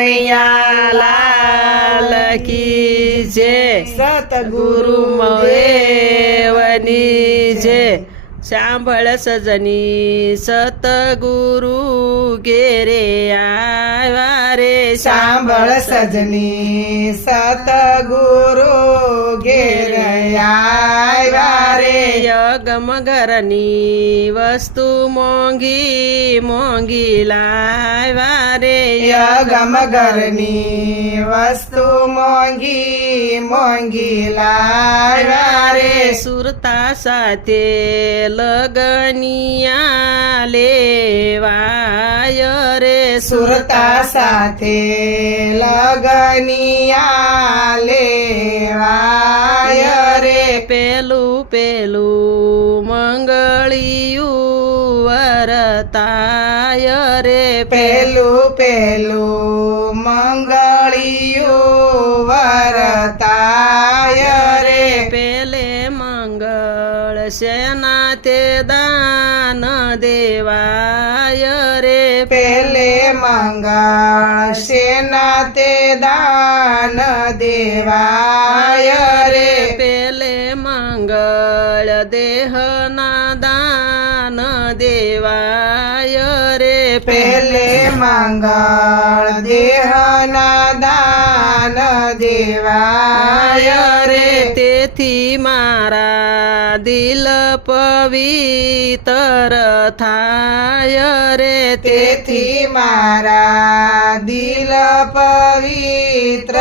કનૈયા લાલ કી જય, સતગુરુ મહાદેવની જય। સાંભળ સજની સતગુરુ ઘેરે આવ્યા રે, સાંભળ સજની સતગુરુ ઘેરે આવ્યા રે। યગમ ઘરની વસ્તુ મોંઘી મોંઘી લાવ્યા રે, યગમ ઘરની વસ્તુ મોંઘી મોંઘી લાવ્યા રે। સુરતા સાથે લગનિયા લેવાય રે, સુરતા સાથે લગનિયા લેવાય રે। પેલું પેલું મંગળિયું વરતાય રે, પેલું પેલું મંગળિયું વરતાય રે। પેલે મંગળ સેના તે દાન દેવાય રે, પેલે મંગળ સેના તે દાન દેવાય રે। પેલે મંગળ દેહના દાન દેવાય રે, પેલે મંગળ દેહના દાન દેવાય રે। તેથી મારા દિલ પવિત્ર થાય રે, તેથી મારા દિલ પવિત્ર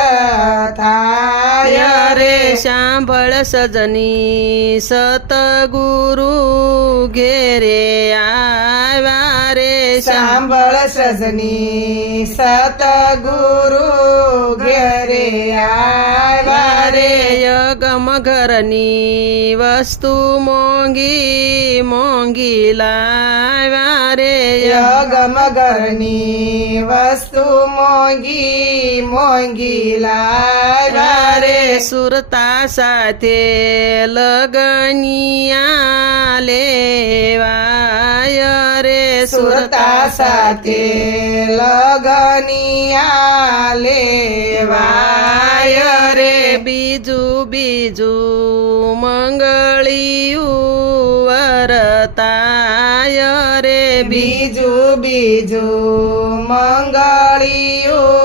થાય રે। સાંભળ સજની સતગુરુ ઘેરે આવ્યા રે, સાંભળ સજની સતગુરુ ઘેરે આવ્યા રે। યગમ ઘરની વસ્તુ મોંઘી મોંઘી લાવ્યા રે, યગમ ઘરની વસ્તુ મોંઘી મોંઘી લાવ્યા રે। સુરતા સાથે લગનિયા લેવાય રે, સુરતા સાથે લગનિયા લેવાય રે। બીજું બીજું મંગળિયું વરતાય રે, બીજું બીજું મંગળિયું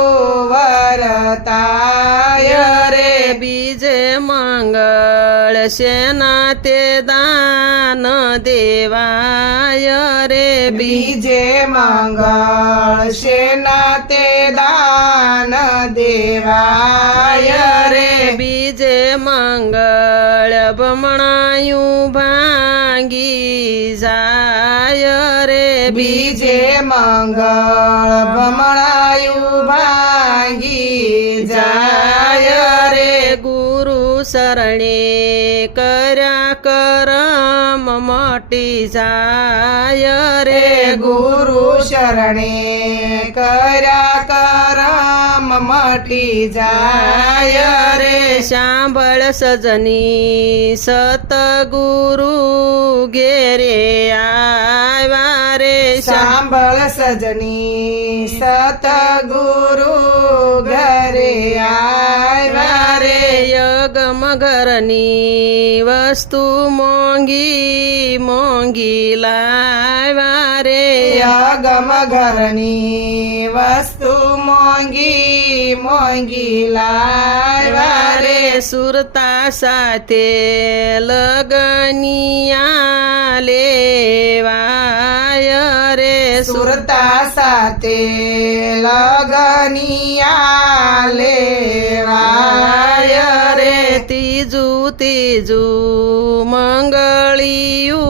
વરતાય રે। બીજે મંગળ સેના તે દાન દેવાય રે, બીજે મંગળ સેના તે દાન દેવાય રે। બીજે મંગળ બમણાયું ભાંગી જાય રે, બીજે મંગળ બમણાયું ભાંગી જાય રે। ગુરુ શરણે કર્યા કરમ મટી જાય રે, ગુરુ શરણે કર્યા કરમ મટી જાય રે। સાંભળ સજની સતગુરુ ઘેરે આવ્યા રે, સાંભળ સજની સતગુરુ ઘરે આવ્યા રે। યગમ ઘરની વસ્તુ મોંઘી મોંઘી લાવ્યા રે, યગમ ઘરની વસ્તુ મોંઘી મોંઘી લાવ્યા રે। સુરતા સાથે લગનિયા લેવાય રે, સુરતા સાથે લગનિયા લેવાય રે। ત્રીજું ત્રીજું મંગળિયું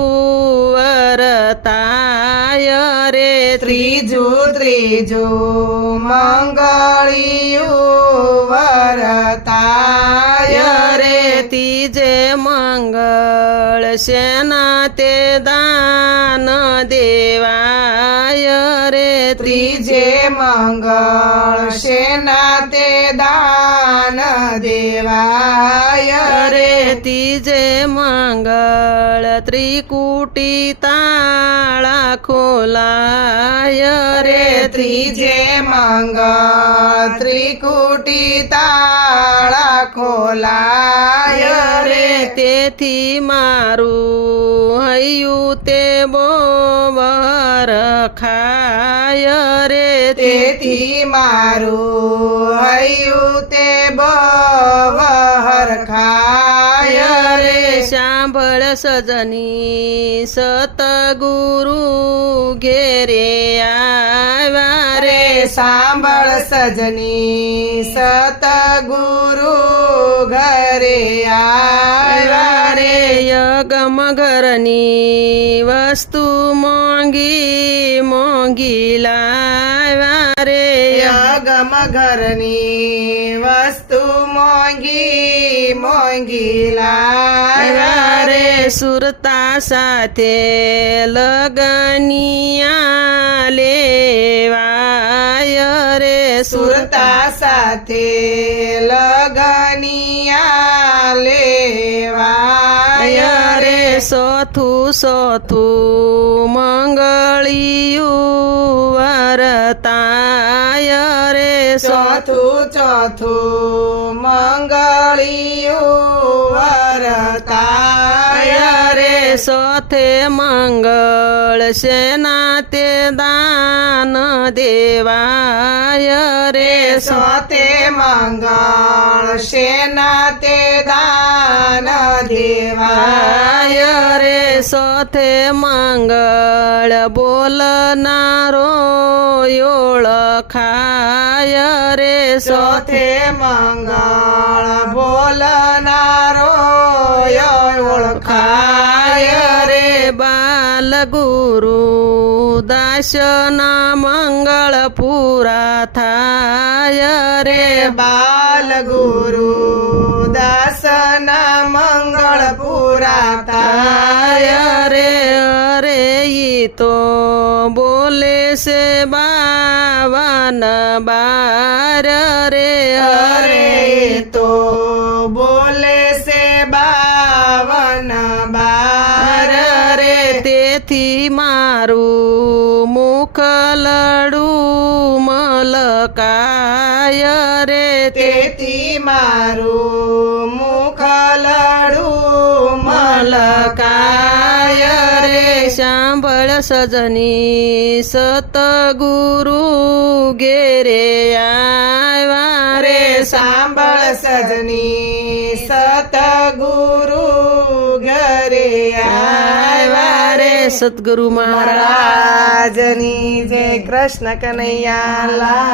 વરતાય રે, ત્રીજું ત્રીજું મંગળિયું વરતાય રે। ત્રીજે મંગળ સેના તે દાન દેવાય રે, ત્રીજે મંગળ સેના તે દાન દેવાય રે તીજે મંગળ ત્રિકુટી તાળા ખોલાય રે ત્રીજે મંગળ ત્રિકુટી તાળા ખોલાય રે તેથી મારું હૈયું તે બોવર ખાય રે તેથી મારું હૈયું તે બવહર ખાય રે સાંભળ સજની સતગુરુ ઘેરે આવ્યા રે સાંભળ સજની સતગુરુ ઘરે આવ્યા રે યગમ ઘરની વસ્તુ મોંઘી મોંઘી લાવ્યા રે યગમ ઘરની વસ્તુ મોંઘી મોંઘી લાવ્યા રે સુરતા સાથે લગનિયા લેવાય રે સુરતા સાથે લગનિયા લેવાય રે સોથું મંગળિયું વરતાય રે ચોથું મંગળિયું વરતાય રે સોથે મંગળ સેના તે દાન દેવાય રે સોતે મંગળ સેના તે દાન દેવાય રે સોથે મંગળ બોલનારો ઓળખાય રે સોથે મંગળ બોલનારો ઓળખાય રે બાલ ગુરુ દાસના મંગળ પૂરા થાય રે બાલ ગુરુ દાસના મંગળ પૂરા થાય રે અરે ઈ તો બોલે છે બાવન બાર રે અરે તો બોલે છે 52 બાર રે તેથી મારું મુખ લડું મલકાય રે તેથી મારું મુખ લડું મલકાય રે સાંભળ સજની સતગુરુ ઘેરે આવ્યા રે સાંભળ સજની સતગુરુ ઘરે આવ્યા રે સદગુરુ મહારાજ મહારાજની જય કૃષ્ણ કનૈયા લાલ